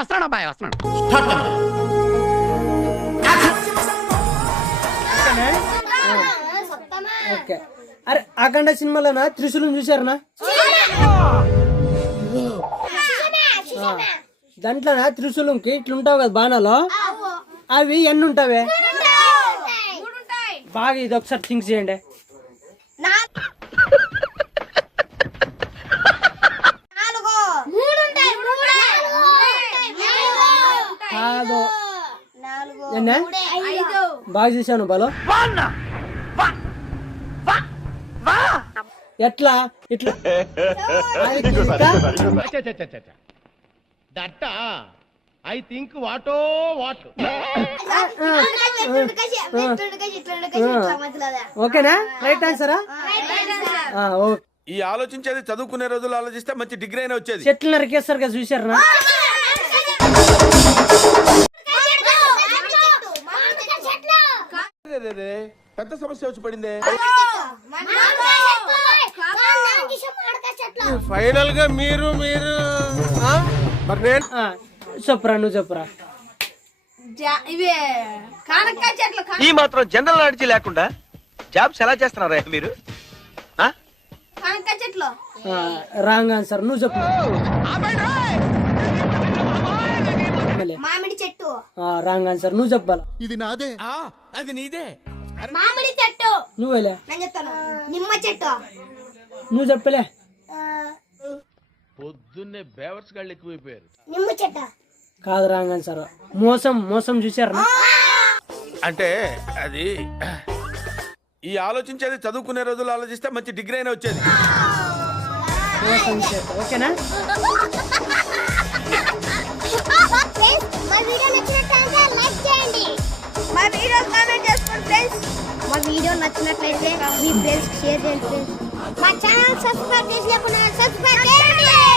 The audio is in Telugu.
వస్తాను అబ్బాయి వస్తాను అరే అఖండ సినిమాలోనా త్రిశూలం చూసారనా దాంట్లోనా త్రిశూలంకి ఇట్లుంటావు కదా బాణలో అవి ఎన్ని ఉంటావే బాగా ఇది ఒకసారి థింక్ చేయండి బాగా చేశాను బలో ఎట్లా ఇట్లా ఐ థింక్ వాటో వాట్ ఓకేనా రైట్ ఆన్సర్ ఈ ఆలోచించేది చదువుకునే రోజులు ఆలోచిస్తే మంచి డిగ్రీ అయినా వచ్చేది చెట్లు నరికేస్తారు కదా చూసారు పెద్ద సమస్య వచ్చి పడింది ఫైనల్ గా మీరు మీరు చెప్పరా నువ్వు చెప్పరా ఈ మాత్రం జనరల్ నాలెడ్జ్ లేకుండా జాబ్స్ ఎలా చేస్తున్నారా మీరు రాంగ్ ఆన్సర్ నువ్వు చెప్పు రాంగ్ ఆన్సర్ నువ్వు చెప్పాల ఇది నాదే అది నీదే మామిడి చెట్టు నువ్వేలే నిమ్మ చెట్టు నువ్వు చెప్పలే పొద్దున్నే బేవర్స్ గళ్ళు ఎక్కువైపోయారు నిమ్మ చెట్టు కాదు రాంగన్ సార్ మోసం మోసం చూసారు అంటే అది ఈ ఆలోచించేది చదువుకునే రోజులు ఆలోచిస్తే మంచి డిగ్రీ అయినా వచ్చేది ఓకేనా video subscribe please subscribe